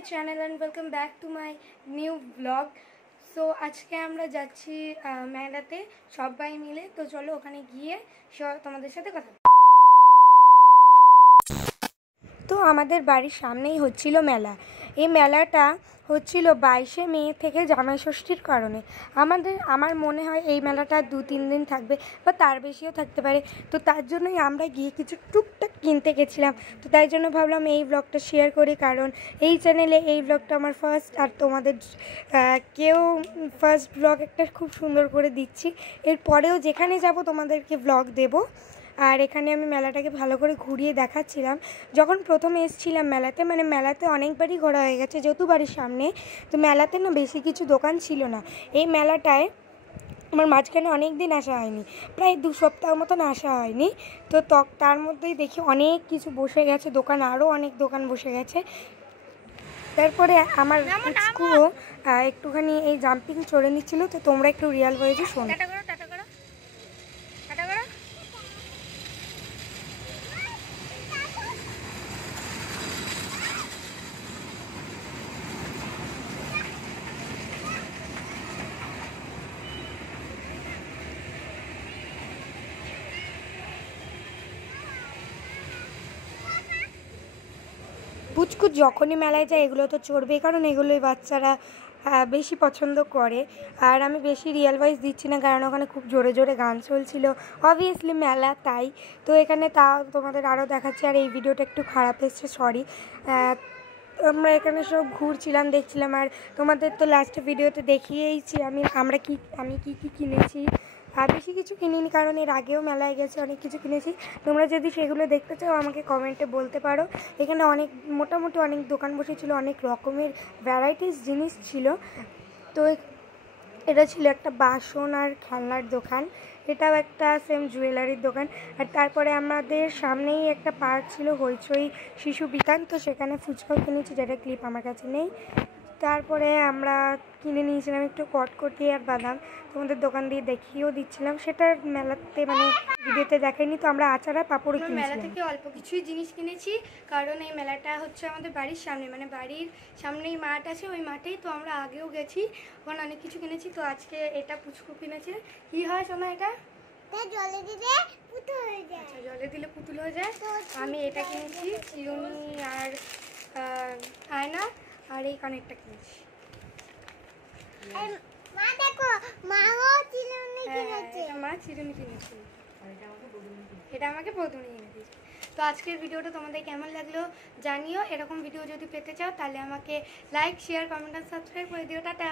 my channel and welcome back to my new vlog. So আজকে আমরা যাচ্ছি মেলাতে সবাই মিলে। তো চলো ওখানে গিয়ে তোমাদের সাথে কথা। তো আমাদের বাড়ির সামনেই হচ্ছিল মেলা। এই মেলাটা হচ্ছিল 22শে মে থেকে জামাই ষষ্ঠীর কারণে। আমার মনে হয় এই মেলাটা 2-3 দিন থাকবে বা তার বেশিও থাকতে পারে। তো তার জন্যই আমরা গিয়ে কিছু টুকটাক কিনতে গেছিলাম। তো তাই জন্য ভাবলাম এই ব্লগটা শেয়ার করি, কারণ এই চ্যানেলে এই ব্লগটা আমার ফার্স্ট, আর তোমাদের কেউ ফার্স্ট ব্লগ একটা খুব সুন্দর করে দিচ্ছি। এরপরেও যেখানে যাব তোমাদেরকে ব্লগ দেবো। আর এখানে আমি মেলাটাকে ভালো করে ঘুরিয়ে দেখাচ্ছিলাম। যখন প্রথমে এসেছিলাম মেলাতে, মানে মেলাতে অনেকবারই ঘোরা হয়ে গেছে যেহেতু বাড়ির সামনে, তো মেলাতে না বেশি কিছু দোকান ছিল না। এই মেলাটায় আমার মাঝখানে অনেক দিন আসা হয়নি, প্রায় 2 সপ্তাহ মতন আসা হয়নি। তো তার মধ্যেই দেখি অনেক কিছু বসে গেছে দোকান, আরও অনেক দোকান বসে গেছে। তারপরে আমার স্কুলও একটুখানি এই জাম্পিং চড়ে নিচ্ছিল। তো তোমরা একটু রিয়াল ভয়েসে শোনো। পুচকুচ যখনই মেলায় যায় এগুলো তো চড়বে, কারণ এগুলোই বাচ্চারা বেশি পছন্দ করে। আর আমি বেশি রিয়েল ভয়েস দিচ্ছি না, কারণ ওখানে খুব জোরে জোরে গান চলছিল, অবভিয়াসলি মেলা তাই। তো এখানে তোমাদের আরও দেখাচ্ছি। আর এই ভিডিওটা একটু খারাপ এসছে, সরি। আমরা এখানে সব ঘুরছিলাম, দেখছিলাম। আর তোমাদের তো লাস্ট ভিডিওতে দেখিয়েইছি আমি কি কিনেছি। বেশি কিছু কিনিনি, কারণ এর আগেও মেলায় গেছে অনেক কিছু কিনেছি। তোমরা যদি সেগুলো দেখতে চাও আমাকে কমেন্টে বলতে পারো। এখানে মোটামুটি অনেক দোকান বসেছিল, অনেক রকমের ভ্যারাইটিস জিনিস ছিল। তো এটা ছিল একটা বাসন আর খেলনার দোকান, এটাও একটা সেম জুয়েলারির দোকান। আর তারপরে আমাদের সামনেই একটা পার্ক ছিল, হইচই শিশু বিতান। তো সেখানে ফুচকাও কিনেছি, যেটা ক্লিপ আমার কাছে নেই। তারপরে আমরা কিনে নিয়েছিলাম একটু কটকটি আর বাদাম, তোমাদের দোকান দিয়ে দেখিয়েও দিচ্ছিলাম। সেটা মেলাতে মানে ভিডিওতে দেখাইনি। তো আমরা আচার আর পাপড় কিনেছি। মেলা থেকে অল্প কিছুই জিনিস কিনেছি, কারণ এই মেলাটা হচ্ছে আমাদের বাড়ির সামনে, মানে বাড়ির সামনেই মাঠ আছে, ওই মাঠেই। তো আমরা আগেও গেছি, ওখানে অনেক কিছু কিনেছি। তো আজকে এটা পুচকু কিনেছে। কি হয় শোনা, এটা জলে দিলে পুতুল হয়ে যায়। আচ্ছা, জলে দিলে পুতুল হয়ে যায়। আমি এটা কিনেছি, চিরুনি আর আয়না, আর এই কানেরটা কিনেছি। মা দেখো, মাও চিরুনি কিনেছে। মা চিরুনি কিনেছে, এটা আমাকে প্রথমে এনে দিয়েছে। তো আজকের ভিডিওটা তোমাদের কেমন লাগলো জানিও। এরকম ভিডিও যদি পেতে চাও তাহলে আমাকে লাইক, শেয়ার, কমেন্ট আর সাবস্ক্রাইব করে দিও। টাটা।